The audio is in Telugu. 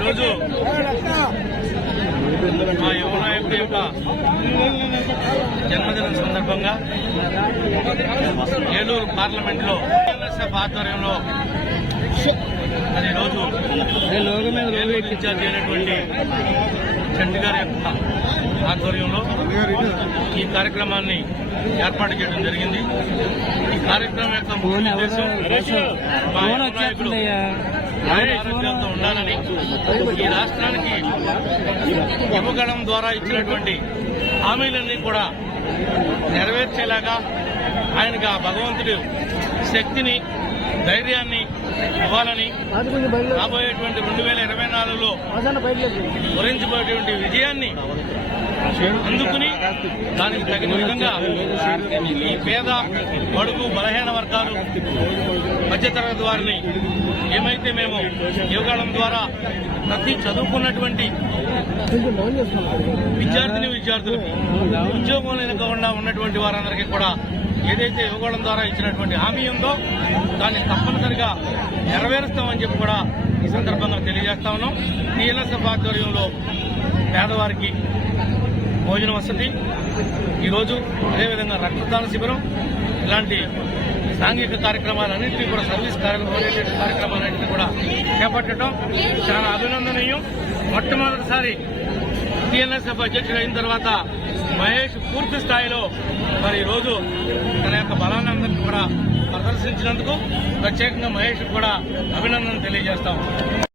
ఈరోజు మా యువ నాయకుడి యొక్క జన్మదినం సందర్భంగా ఏలూరు పార్లమెంట్లో ఎన్ఎస్ఎఫ్ ఆధ్వర్యంలో అది రోజు ఏలూరు ఇన్ఛార్జి అయినటువంటి చండి గారి యొక్క ఆధ్వర్యంలో ఈ కార్యక్రమాన్ని ఏర్పాటు చేయడం జరిగింది. ఈ కార్యక్రమం యొక్క ముఖ్య ఉద్దేశం మా యువ నాయకుడు ఆరోగ్యంతో ఉండాలని, ఈ రాష్ట్రానికి యువగణం ద్వారా ఇచ్చినటువంటి హామీలన్నీ కూడా నెరవేర్చేలాగా ఆయనకి ఆ భగవంతుడు శక్తిని, ధైర్యాన్ని ఇవ్వాలని, రాబోయేటువంటి 2024లో గురించిపోయేటువంటి విజయాన్ని అందుకుని దానికి తగిన విధంగా ఈ పేద, బడుగు, బలహీన వర్గాలు, మధ్యతరగతి వారిని ఏమైతే మేము యువగళం ద్వారా ప్రతి చదువుకున్నటువంటి విద్యార్థులకు ఉద్యోగం లేకుండా ఉన్నటువంటి వారందరికీ కూడా ఏదైతే యువగళం ద్వారా ఇచ్చినటువంటి హామీ ఉందో దాన్ని తప్పనిసరిగా నెరవేరుస్తామని చెప్పి కూడా ఈ సందర్భంగా తెలియజేస్తా ఉన్నాం. టీఎల్ఎస్ఎఫ్ ఆధ్వర్యంలో పేదవారికి భోజన వసతి, ఈరోజు అదేవిధంగా రక్తదాన శిబిరం, ఇలాంటి సాంఘిక కార్యక్రమాలన్నింటినీ కూడా సర్వీస్ కార్యక్రమాలన్నింటినీ కూడా చేపట్టడం చాలా అభినందనీయం. మొట్టమొదటిసారి టీఎల్ఎస్ఎఫ్ అధ్యక్షుడు అయిన తర్వాత మహేష్ పూర్తి స్థాయిలో మరి ఈరోజు తన యొక్క బలాన్ని అందరికీ కూడా ప్రదర్శించినందుకు ప్రత్యేకంగా మహేష్ కూడా అభినందనలు తెలియజేస్తాం.